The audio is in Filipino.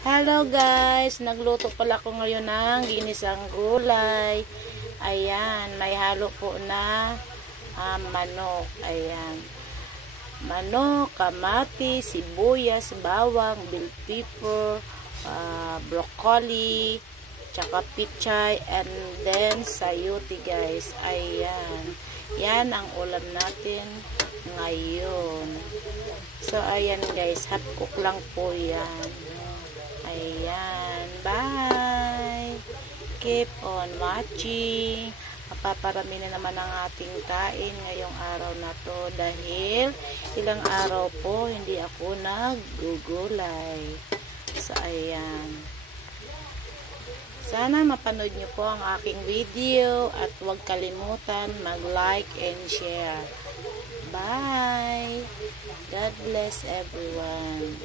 Hello guys, nagluto pala ko ngayon ng ginisang gulay. Ayan, may halo po na manok. Ayan. Manok, kamatis, sibuyas, bawang, bell pepper, broccoli, tsaka pichay, and then sayote guys. Ayan. Yan ang ulam natin ngayon. So ayan guys, hot cook lang po yan. Ayan, bye! Keep on watching. Mapaparami na naman ang ating kain ngayong araw na to dahil ilang araw po hindi ako naggugulay. So, ayan. Sana mapanood nyo po ang aking video at huwag kalimutan mag-like and share. Bye! God bless everyone.